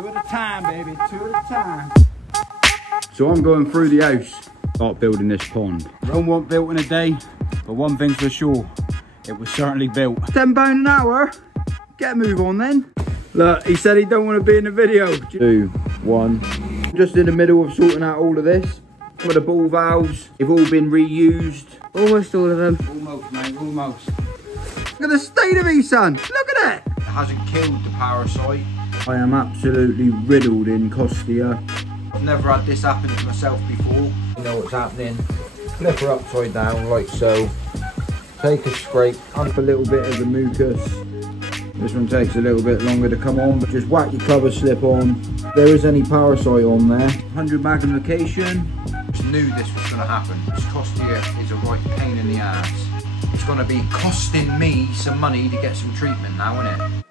Two at a time, baby, two at a time. So I'm going through the house, start building this pond. Rome wasn't built in a day, but one thing's for sure, it was certainly built. £10 an hour? Get a move on then. Look, he said he don't want to be in the video. 2, 1. Just in the middle of sorting out all of this. Some of the ball valves, they've all been reused. Almost all of them. Almost, mate, almost. Look at the state of me, son. Look at it. It hasn't killed the parasite. I am absolutely riddled in Costia. I've never had this happen to myself before. You know what's happening. Flip her upside down like so. Take a scrape, up a little bit of the mucus. This one takes a little bit longer to come on, but just whack your cover slip on. If there is any parasite on there. 100 magnification. I knew this was going to happen. This Costia is a right pain in the ass. It's going to be costing me some money to get some treatment now, isn't it?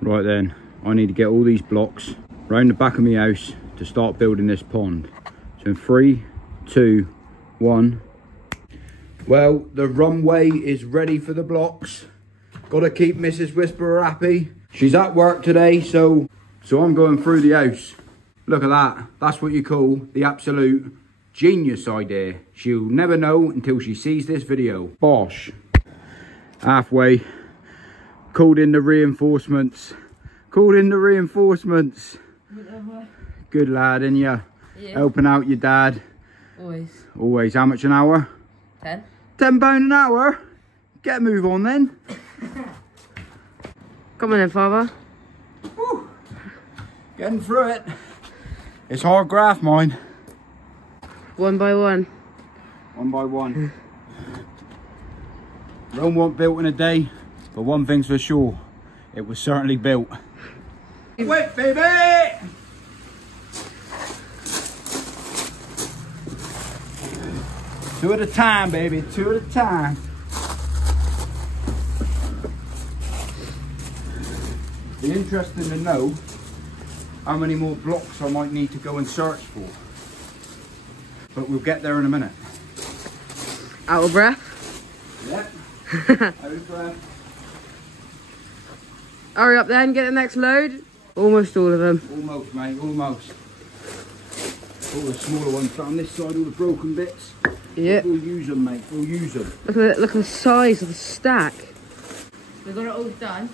Right then, I need to get all these blocks round the back of my house to start building this pond. So in 3, 2, 1. Well, the runway is ready for the blocks. Got to keep Mrs. Whisperer happy. She's at work today, so I'm going through the house. Look at that. That's what you call the absolute genius idea. She'll never know until she sees this video. Bosh. Halfway. Called in the reinforcements. Called in the reinforcements. Good lad, ain't ya? Yeah. Helping out your dad. Always. Always. How much an hour? 10. £10 an hour? Get a move on then. Come on then, father. Woo. Getting through it. It's hard graft, mine. One by one. One by one. Rome wasn't built in a day, but one thing's for sure, it was certainly built. Wait, baby! Two at a time, baby, two at a time. Be interesting to know how many more blocks I might need to go and search for. But we'll get there in a minute. Out of breath? Yep. Out of breath. Hurry up then, get the next load. Almost all of them. Almost, mate, almost. All the smaller ones on this side, all the broken bits. Yep. We'll use them, mate, we'll use them. Look at the size of the stack. We've got it all done.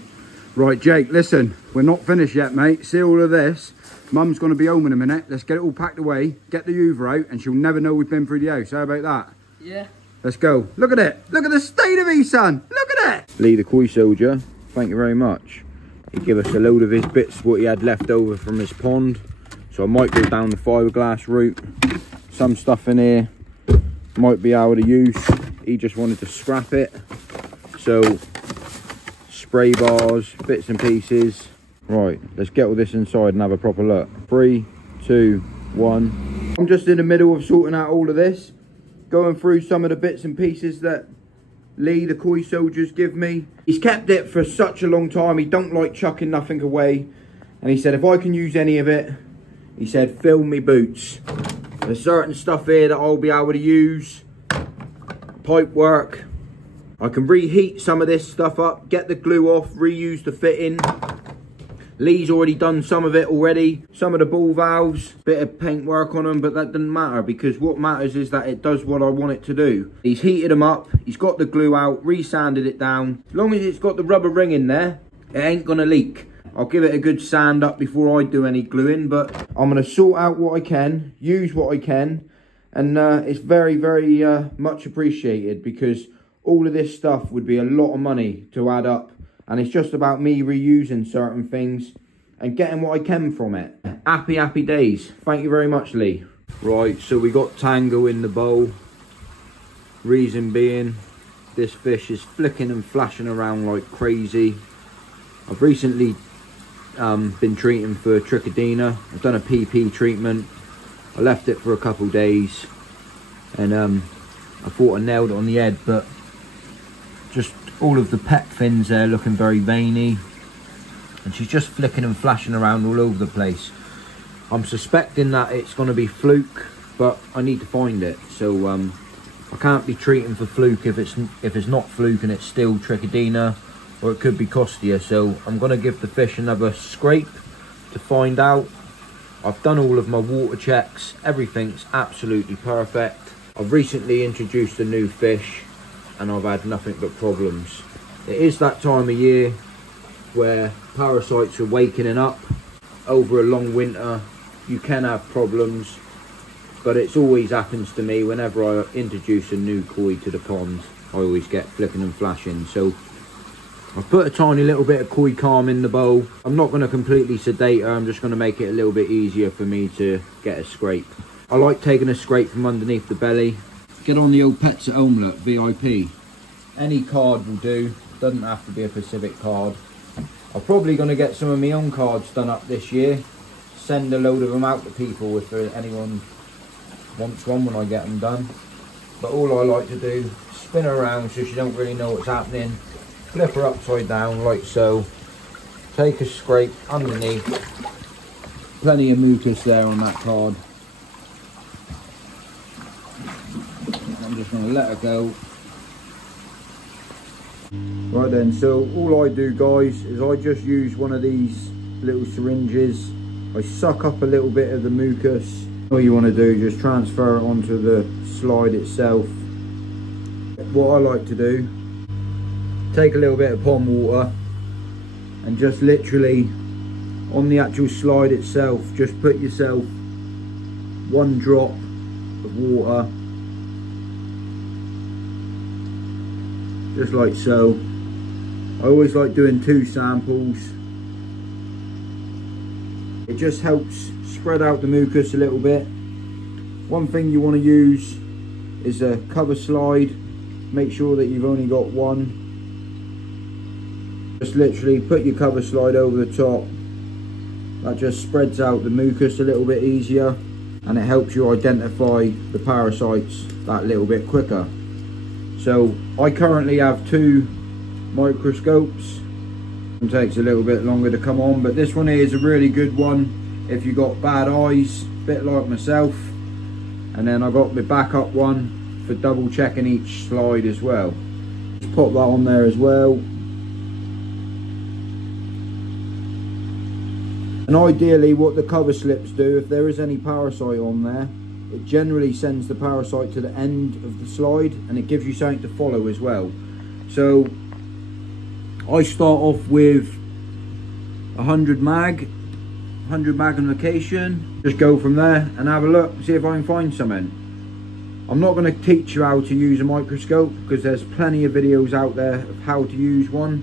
Right, Jake, listen, we're not finished yet, mate. See all of this? Mum's going to be home in a minute. Let's get it all packed away, get the Hoover out, and she'll never know we've been through the house. How about that? Yeah. Let's go. Look at it. Look at the state of me, son. Look at it. Lee, the koi soldier, thank you very much. He gave us a load of his bits, what he had left over from his pond. So I might go down the fiberglass route. Some stuff in here might be out of use. He just wanted to scrap it. So spray bars, bits and pieces. Right, let's get all this inside and have a proper look. 3, 2, 1. I'm just in the middle of sorting out all of this. Going through some of the bits and pieces that Lee, the koi soldiers, give me. He's kept it for such a long time. He don't like chucking nothing away. And he said, if I can use any of it, he said, fill me boots. There's certain stuff here that I'll be able to use. Pipe work. I can reheat some of this stuff up, get the glue off, reuse the fitting. Lee's already done some of it already. Some of the ball valves, bit of paint work on them, but that doesn't matter because what matters is that it does what I want it to do. He's heated them up, he's got the glue out, re-sanded it down. As long as it's got the rubber ring in there, it ain't gonna leak. I'll give it a good sand up before I do any gluing, but I'm gonna sort out what I can, use what I can, and it's very, very much appreciated because all of this stuff would be a lot of money to add up. And it's just about me reusing certain things and getting what I can from it. Happy, happy days. Thank you very much, Lee. Right, so we got Tango in the bowl. Reason being, this fish is flicking and flashing around like crazy. I've recently been treating for trichodina. I've done a PP treatment. I left it for a couple days. And I thought I nailed it on the head, but just all of the pet fins there looking very veiny, and she's just flicking and flashing around all over the place. I'm suspecting that it's going to be fluke, but I need to find it. So I can't be treating for fluke if it's not fluke and it's still trichodina, or it could be Costia. So I'm going to give the fish another scrape to find out. I've done all of my water checks, everything's absolutely perfect. I've recently introduced a new fish and I've had nothing but problems. It is that time of year where parasites are wakening up. Over a long winter you can have problems, but it's always happens to me whenever I introduce a new koi to the pond. I always get flicking and flashing. So I've put a tiny little bit of koi calm in the bowl. I'm not going to completely sedate her, I'm just going to make it a little bit easier for me to get a scrape. I like taking a scrape from underneath the belly. Get on the old Pets at Homelet VIP. Any card will do, doesn't have to be a Pacific card. I'm probably going to get some of my own cards done up this year. Send a load of them out to people if anyone wants one when I get them done. But all I like to do, spin her around so she don't really know what's happening. Flip her upside down like so. Take a scrape underneath. Plenty of mucus there on that card. I'm just going to let her go. Right then, so all I do guys is I just use one of these little syringes. I suck up a little bit of the mucus. All you want to do is just transfer it onto the slide itself. What I like to do, take a little bit of pond water and just literally on the actual slide itself, just put yourself one drop of water, just like so. I always like doing 2 samples. It just helps spread out the mucus a little bit. One thing you want to use is a cover slide. Make sure that you've only got one. Just literally put your cover slide over the top. That just spreads out the mucus a little bit easier and it helps you identify the parasites that little bit quicker. So I currently have 2 microscopes. It takes a little bit longer to come on, but this one here is a really good one if you got bad eyes, a bit like myself. And then I got my backup one for double checking each slide as well. Just pop that on there as well. And ideally what the cover slips do, if there is any parasite on there, it generally sends the parasite to the end of the slide and it gives you something to follow as well. So I start off with 100 magnification, just go from there and have a look, see if I can find something. I'm not going to teach you how to use a microscope because there's plenty of videos out there of how to use one,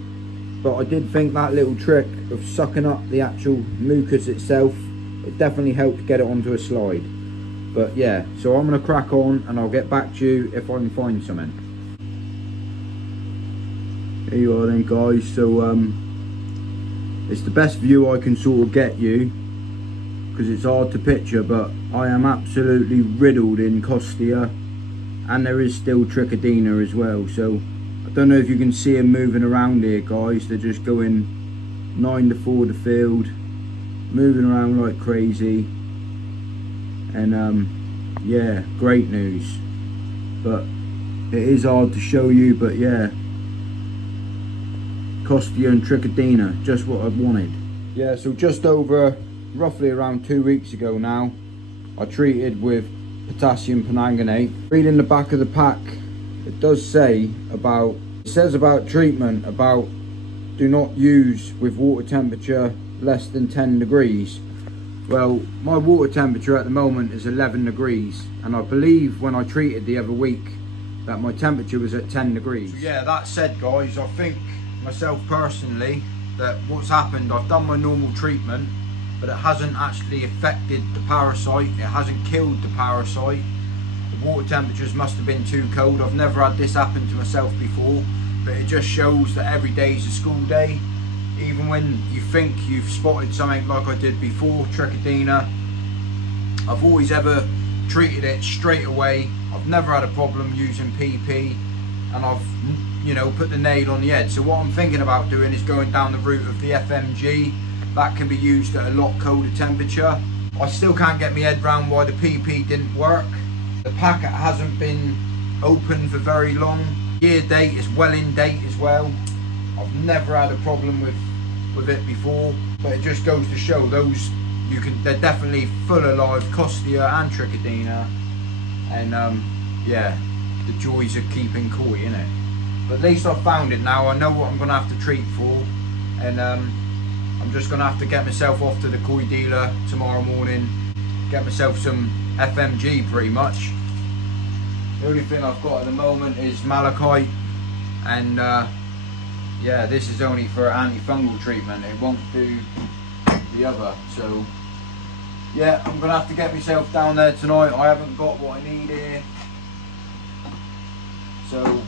but I did think that little trick of sucking up the actual mucus itself, it definitely helped get it onto a slide. But yeah, so I'm going to crack on and I'll get back to you if I can find something. Here you are then guys, so it's the best view I can sort of get you because it's hard to picture, but I am absolutely riddled in Costia and there is still Trichodina as well. So I don't know if you can see them moving around here guys, they're just going 9 to 4 the field, moving around like crazy. And yeah, great news, but it is hard to show you, but yeah, Costia and Trichodina, just what I wanted. Yeah, so just over roughly around 2 weeks ago now, I treated with potassium permanganate. Reading the back of the pack, it does say about, it says about treatment, about do not use with water temperature less than 10 degrees. Well, my water temperature at the moment is 11 degrees, and I believe when I treated the other week that my temperature was at 10 degrees. So yeah, that said guys, I think myself personally that what's happened, I've done my normal treatment, but it hasn't actually affected the parasite, it hasn't killed the parasite. The water temperatures must have been too cold. I've never had this happen to myself before, but it just shows that every day is a school day. Even when you think you've spotted something like I did before, Trichodina, I've always ever treated it straight away. I've never had a problem using PP, and I've, you know, put the nail on the head. So what I'm thinking about doing is going down the route of the FMG. That can be used at a lot colder temperature. I still can't get my head around why the PP didn't work. The packet hasn't been open for very long. Year date is well in date as well. I've never had a problem with with it before, but it just goes to show those they're definitely full of live Costia and Trichodina, and yeah, the joys of keeping koi, innit? But at least I've found it now. I know what I'm gonna have to treat for, and I'm just gonna have to get myself off to the koi dealer tomorrow morning, get myself some FMG pretty much. The only thing I've got at the moment is malachite, and yeah, this is only for antifungal treatment. It won't do the other, so yeah, I'm gonna have to get myself down there tonight. I haven't got what I need here, so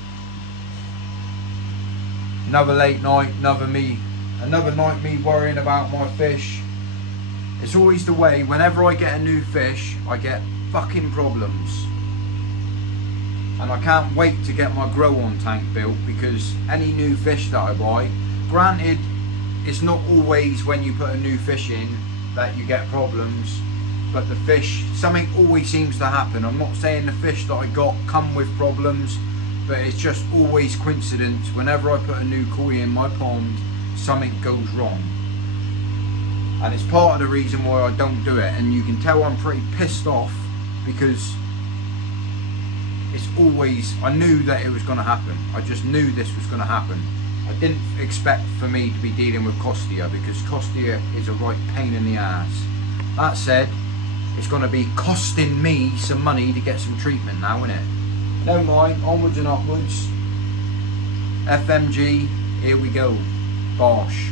another late night, another night me worrying about my fish. It's always the way, whenever I get a new fish, I get fucking problems. And I can't wait to get my grow on tank built, because any new fish that I buy, granted, it's not always when you put a new fish in that you get problems, but the fish, something always seems to happen. I'm not saying the fish that I got come with problems, but it's just always coincidence. Whenever I put a new koi in my pond, something goes wrong. And it's part of the reason why I don't do it, and you can tell I'm pretty pissed off, because it's always, I knew that it was going to happen. I just knew this was going to happen. I didn't expect for me to be dealing with Costia, because Costia is a right pain in the ass. That said, it's going to be costing me some money to get some treatment now, isn't it? Never mind, onwards and upwards. FMG, here we go. Bosh.